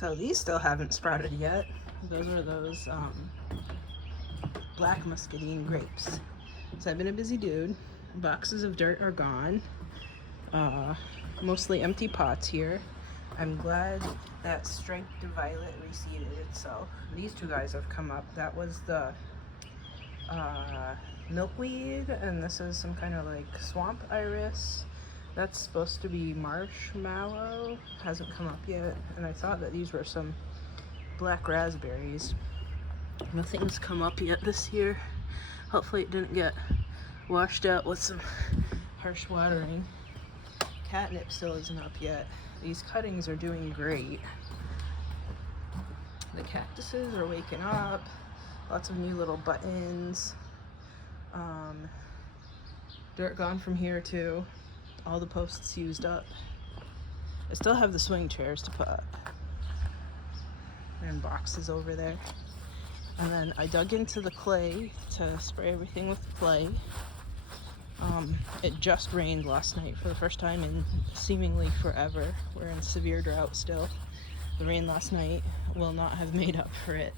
So these still haven't sprouted yet. Those are those black muscadine grapes. So I've been a busy dude. Boxes of dirt are gone. Mostly empty pots here. I'm glad that striped violet reseeded itself. These two guys have come up. That was the milkweed, and this is some kind of like swamp iris. That's supposed to be marshmallow. Hasn't come up yet. And I thought that these were some black raspberries. Nothing's come up yet this year. Hopefully it didn't get washed out with some harsh watering. Catnip still isn't up yet. These cuttings are doing great. The cactuses are waking up. Lots of new little buttons. Dirt gone from here too. All the posts used up. I still have the swing chairs to put up. And boxes over there. And then I dug into the clay to spray everything with clay. It just rained last night for the first time in seemingly forever. We're in severe drought still. The rain last night will not have made up for it.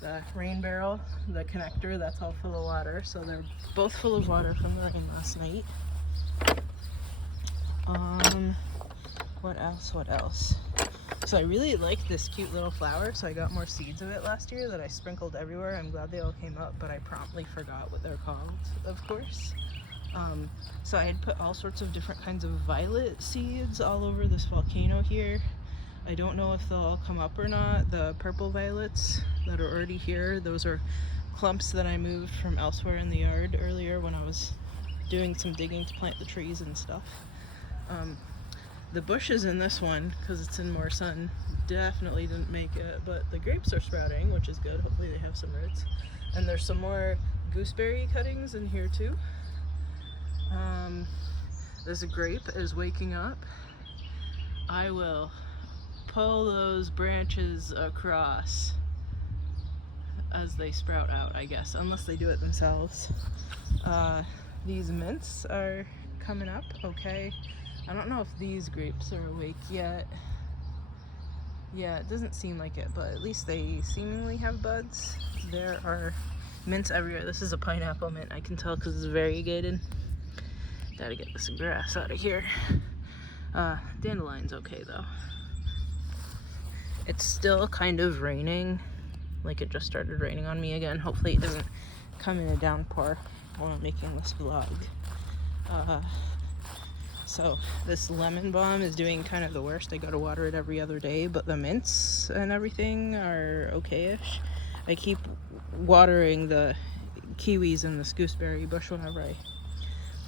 The rain barrel, the connector, that's all full of water. So they're both full of water from the rain last night. What else? So I really like this cute little flower, so I got more seeds of it last year that I sprinkled everywhere. I'm glad they all came up, but I promptly forgot what they're called, of course. So I had put all sorts of different kinds of violet seeds all over this volcano here. I don't know if they'll all come up or not. The purple violets that are already here, those are clumps that I moved from elsewhere in the yard earlier when I was doing some digging to plant the trees and stuff. The bushes in this one, because it's in more sun, definitely didn't make it, but the grapes are sprouting, which is good. Hopefully they have some roots. And there's some more gooseberry cuttings in here too. This grape is waking up. I will pull those branches across as they sprout out, I guess, unless they do it themselves. These mints are coming up, okay. I don't know if these grapes are awake yet. Yeah, it doesn't seem like it, but at least they seemingly have buds. There are mints everywhere. This is a pineapple mint, I can tell because it's variegated. Gotta get this grass out of here. Dandelion's okay though. It's still kind of raining, like it just started raining on me again. Hopefully it doesn't come in a downpour while I'm making this vlog. So this lemon balm is doing kind of the worst. I gotta water it every other day, but the mints and everything are okay-ish. I keep watering the kiwis and this gooseberry bush whenever I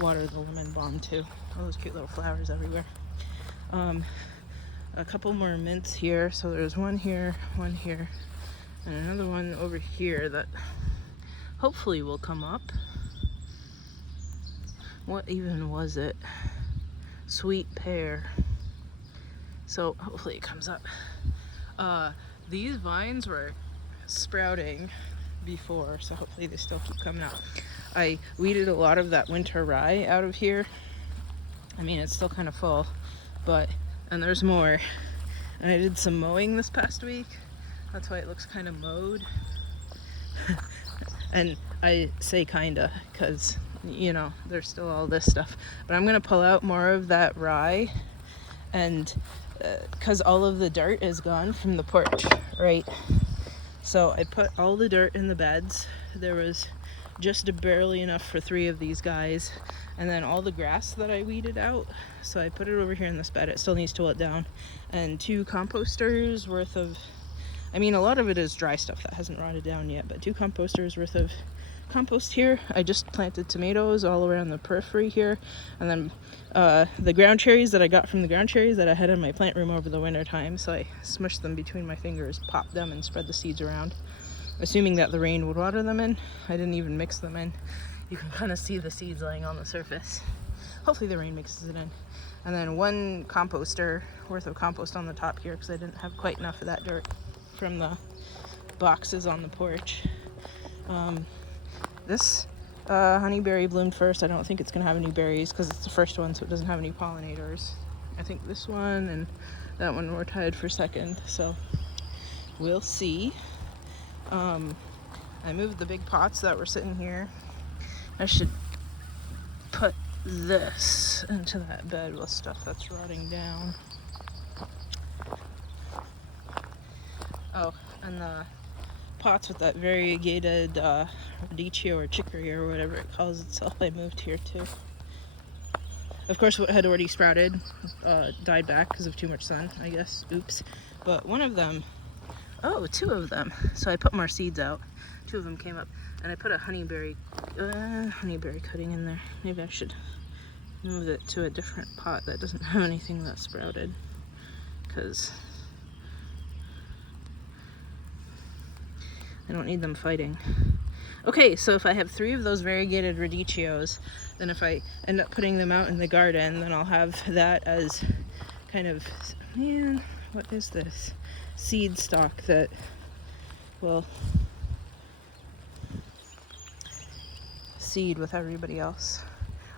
water the lemon balm too. All those cute little flowers everywhere. A couple more mints here. So there's one here, and another one over here that hopefully will come up. What even was it? Sweet pear. So hopefully it comes up. These vines were sprouting before, so hopefully they still keep coming out. I weeded a lot of that winter rye out of here. I mean, it's still kind of full, and there's more. And I did some mowing this past week. That's why it looks kind of mowed. And I say kinda, because you know, there's still all this stuff. But I'm gonna pull out more of that rye, and because all of the dirt is gone from the porch, right? So I put all the dirt in the beds. There was just barely enough for 3 of these guys, and then all the grass that I weeded out, so I put it over here in this bed. It still needs to let down, and 2 composters worth of, I mean, a lot of it is dry stuff that hasn't rotted down yet, but 2 composters worth of compost here. I just planted tomatoes all around the periphery here, and then the ground cherries that I got from the ground cherries that I had in my plant room over the winter time, so I smushed them between my fingers, popped them, and spread the seeds around, assuming that the rain would water them in. I didn't even mix them in. You can kind of see the seeds laying on the surface. Hopefully the rain mixes it in. And then 1 composter worth of compost on the top here, because I didn't have quite enough of that dirt from the boxes on the porch. This honeyberry bloomed first. I don't think it's gonna have any berries because it's the first one, so it doesn't have any pollinators. I think this one and that one we're tied for second, so we'll see. I moved the big pots that were sitting here. I should put this into that bed with stuff that's rotting down. Oh, and the pots with that variegated radicchio or chicory or whatever it calls itself, I moved here too. Of course, what had already sprouted died back because of too much sun, I guess. Oops. But one of them, oh, two of them. So I put more seeds out. Two of them came up, and I put a honeyberry cutting in there. Maybe I should move it to a different pot that doesn't have anything that sprouted, because I don't need them fighting. Okay, so if I have 3 of those variegated radicchios, then if I end up putting them out in the garden, then I'll have that as kind of, man, what is this? Seed stock that will seed with everybody else.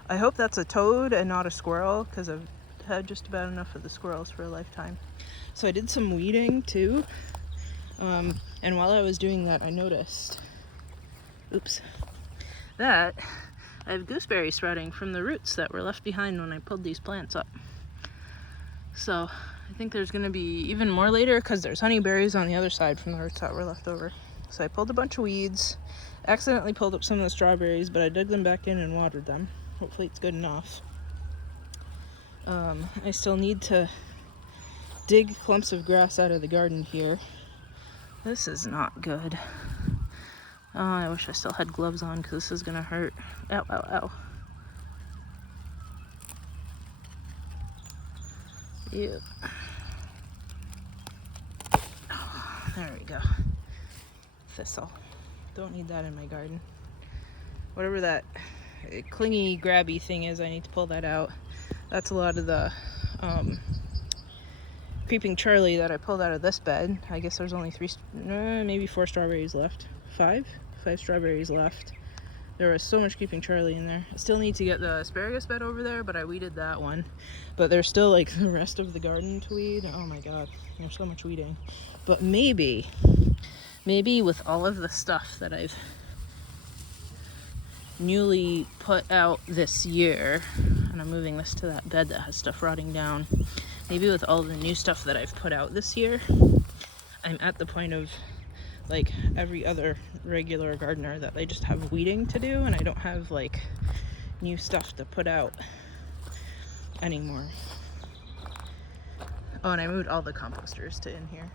I hope that's a toad and not a squirrel, because I've had just about enough of the squirrels for a lifetime. So I did some weeding too, and while I was doing that, I noticed, oops, that I have gooseberries sprouting from the roots that were left behind when I pulled these plants up. So I think there's going to be even more later, because there's honeyberries on the other side from the roots that were left over. So I pulled a bunch of weeds, accidentally pulled up some of the strawberries, but I dug them back in and watered them. Hopefully it's good enough. I still need to dig clumps of grass out of the garden here. This is not good. Oh, I wish I still had gloves on, because this is going to hurt. Ow, ow, ow. Ew. Oh, there we go. Thistle. Don't need that in my garden. Whatever that clingy, grabby thing is, I need to pull that out. That's a lot of the creeping Charlie that I pulled out of this bed. I guess there's only maybe 4 strawberries left. 5 strawberries left. There was so much creeping Charlie in there. I still need to get the asparagus bed over there, but I weeded that one. But there's still like the rest of the garden to weed. Oh my god, there's so much weeding. But maybe with all of the stuff that I've newly put out this year, and I'm moving this to that bed that has stuff rotting down, maybe with all the new stuff that I've put out this year, I'm at the point of like every other regular gardener that they just have weeding to do, and I don't have like new stuff to put out anymore. Oh, and I moved all the composters to in here,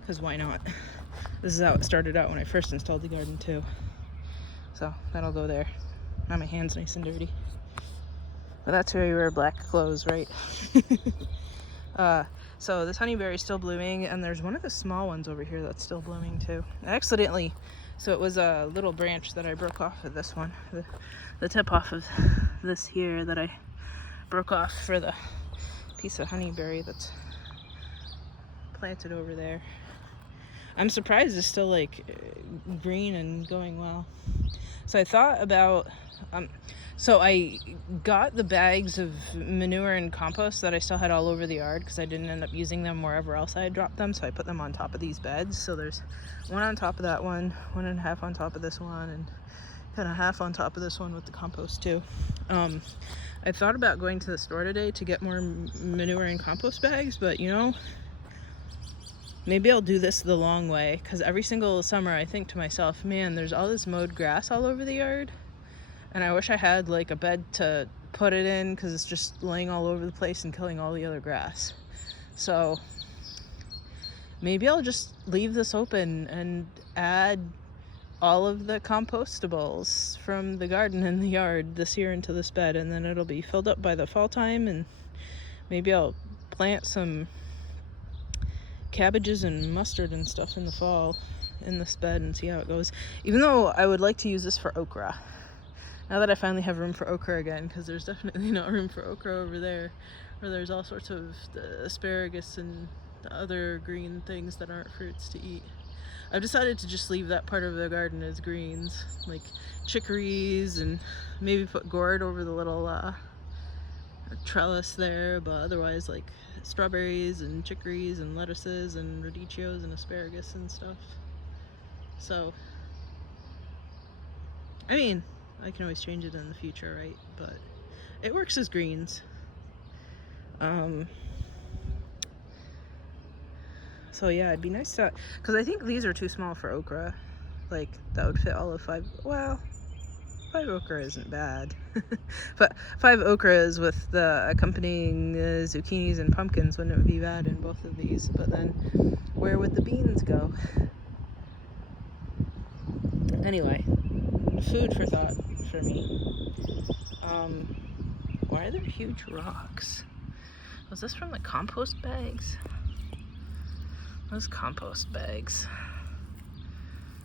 because why not? This is how it started out when I first installed the garden too. So that'll go there. Now my hand's nice and dirty. But that's where you wear black clothes, right? So this honeyberry is still blooming, and there's one of the small ones over here that's still blooming too. Accidentally, so it was a little branch that I broke off of this one. The tip off of this here that I broke off for the piece of honeyberry that's planted over there. I'm surprised it's still like green and going well. So I thought about, so I got the bags of manure and compost that I still had all over the yard, because I didn't end up using them wherever else I had dropped them. So I put them on top of these beds. So there's one on top of that one, 1.5 on top of this one, and kind of half on top of this one with the compost too. I thought about going to the store today to get more manure and compost bags, but you know, maybe I'll do this the long way, because every single summer I think to myself, man, there's all this mowed grass all over the yard, and I wish I had like a bed to put it in, because it's just laying all over the place and killing all the other grass. So maybe I'll just leave this open and add all of the compostables from the garden in the yard this year into this bed, and then it'll be filled up by the fall time, and maybe I'll plant some cabbages and mustard and stuff in the fall in this bed and see how it goes. Even though I would like to use this for okra, now that I finally have room for okra again, because there's definitely not room for okra over there, where there's all sorts of asparagus and other green things that aren't fruits to eat. I've decided to just leave that part of the garden as greens, like chicories, and maybe put gourd over the little trellis there, but otherwise like strawberries and chicories and lettuces and radicchios and asparagus and stuff. So, I mean, I can always change it in the future, right? But it works as greens. So yeah, it'd be nice to, because I think these are too small for okra. Like, that would fit all of 5, well, 5 okra isn't bad. But 5 okras with the accompanying zucchinis and pumpkins wouldn't be bad in both of these. But then, where would the beans go? Anyway, food for thought for me. Why are there huge rocks? Was this from the compost bags? Those compost bags.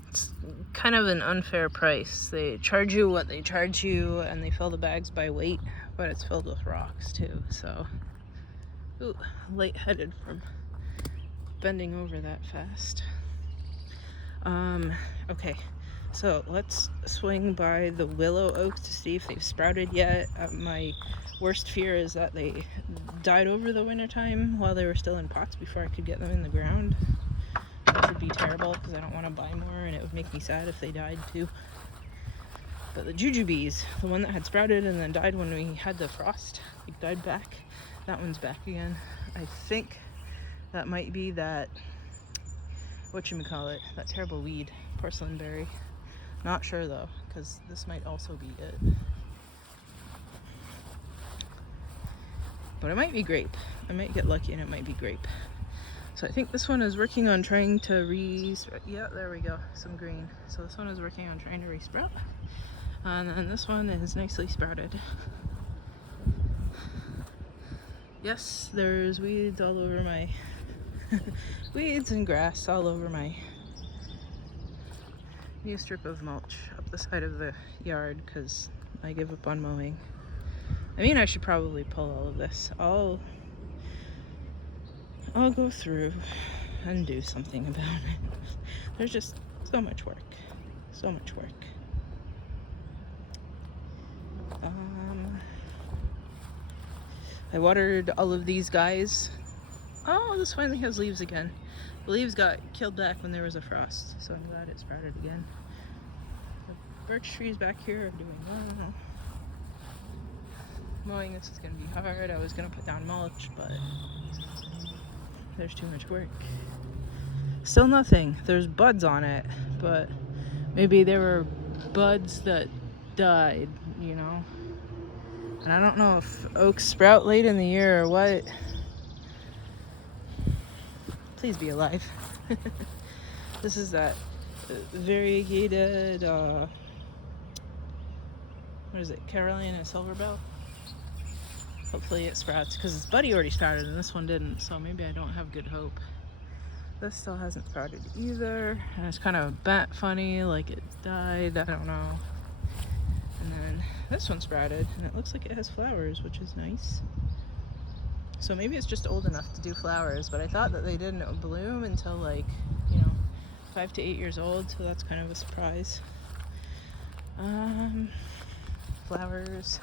It's kind of an unfair price. They charge you what they charge you, and they fill the bags by weight, but it's filled with rocks too. So, ooh, lightheaded from bending over that fast. Okay, so let's swing by the willow oaks to see if they've sprouted yet. My worst fear is that they died over the winter time while they were still in pots before I could get them in the ground. Which would be terrible because I don't want to buy more, and it would make me sad if they died too. But the jujubes, the one that had sprouted and then died when we had the frost, like died back, that one's back again. I think that might be that, whatchamacallit, that terrible weed, porcelain berry. Not sure though, because this might also be it. But it might be grape. I might get lucky and it might be grape. So I think this one is working on trying to yeah, there we go, some green. So this one is working on trying to re-sprout. And then this one is nicely sprouted. Yes, there's weeds all over my, weeds and grass all over my new strip of mulch up the side of the yard because I give up on mowing. I mean, I should probably pull all of this. I'll go through and do something about it. There's just so much work. So much work. I watered all of these guys. Oh, this finally has leaves again. The leaves got killed back when there was a frost, so I'm glad it sprouted again. The birch trees back here are doing well. Mowing this is going to be hard. I was going to put down mulch, but there's too much work. Still nothing. There's buds on it, but maybe there were buds that died, you know? And I don't know if oaks sprout late in the year or what. Please be alive. This is that variegated, what is it, Carolina Silverbell? Hopefully it sprouts, because this buddy already sprouted and this one didn't, so maybe I don't have good hope. This still hasn't sprouted either, and it's kind of bent funny, like it died, I don't know. And then this one sprouted, and it looks like it has flowers, which is nice. So maybe it's just old enough to do flowers, but I thought that they didn't bloom until like, 5 to 8 years old, so that's kind of a surprise. Flowers.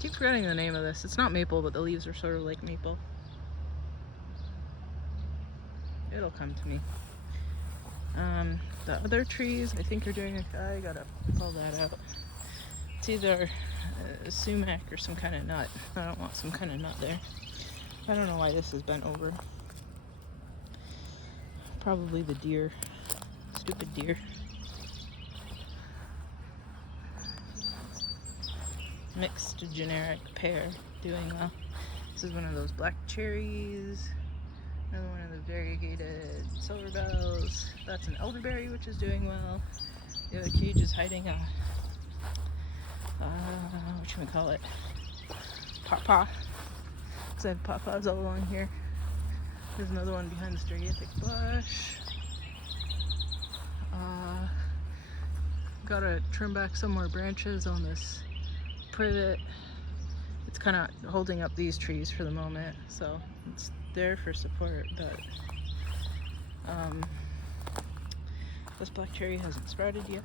Keep forgetting the name of this. It's not maple, but the leaves are sort of like maple. It'll come to me. The other trees I think are doing okay. I gotta pull that out. It's either sumac or some kind of nut. I don't want some kind of nut there. I don't know why this is bent over. Probably the deer. Stupid deer. Mixed generic pear doing well. This is one of those black cherries. Another one of the variegated silver bells. That's an elderberry, which is doing well. The other cage is hiding a whatchamacallit, pawpaw. Because I have pawpaws all along here. There's another one behind the stereotypic bush. Gotta trim back some more branches on this privet. It's kind of holding up these trees for the moment, so it's there for support, but this black cherry hasn't sprouted yet.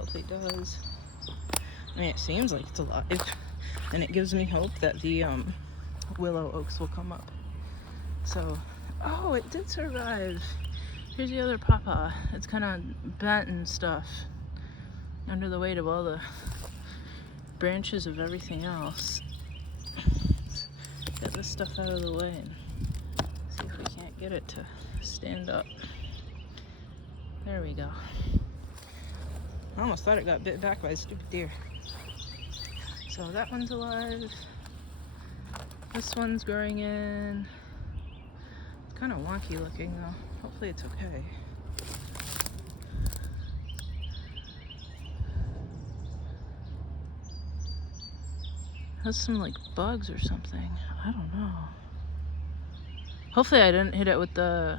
Hopefully it does. I mean, it seems like it's alive, and it gives me hope that the willow oaks will come up. So, oh, it did survive. Here's the other pawpaw. It's kind of bent and stuff under the weight of all the branches of everything else. Let's get this stuff out of the way and see if we can't get it to stand up. There we go. I almost thought it got bit back by a stupid deer. So that one's alive. This one's growing in. It's kind of wonky looking though. Hopefully it's okay. Has some like bugs or something. I don't know. Hopefully I didn't hit it with the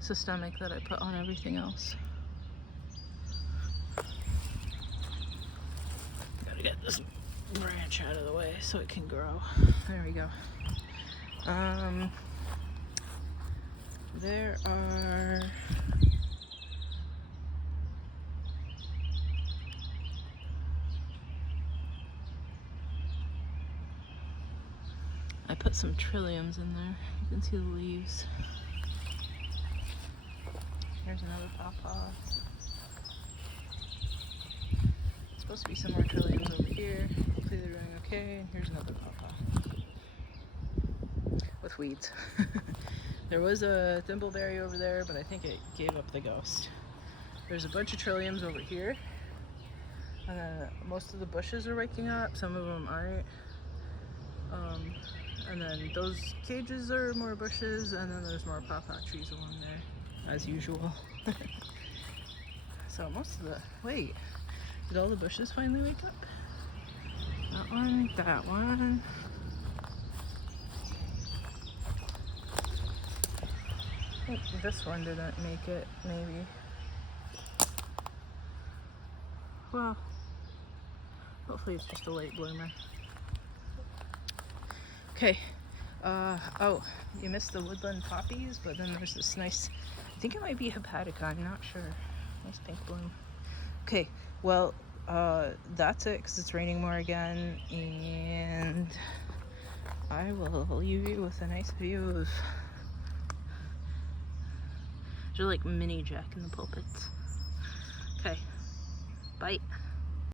systemic that I put on everything else. Gotta get this branch out of the way so it can grow. There we go. There are I put some trilliums in there. You can see the leaves. Here's another pawpaw. Supposed to be some more trilliums over here. Hopefully they're doing okay. And here's another pawpaw with weeds. There was a thimbleberry over there, but I think it gave up the ghost. There's a bunch of trilliums over here. Most of the bushes are waking up. Some of them aren't. And then those cages are more bushes, and then there's more pawpaw trees along there, as usual. So most of the, wait, did all the bushes finally wake up? That one, that one. I think this one didn't make it, maybe. Well, hopefully it's just a late bloomer. Okay, oh, you missed the woodland poppies, but then there's this nice, I think it might be hepatica, I'm not sure. Nice pink bloom. Okay, well, that's it, because it's raining more again, and I will leave you with a nice view of, they're like mini Jack in the pulpits. Okay, bye.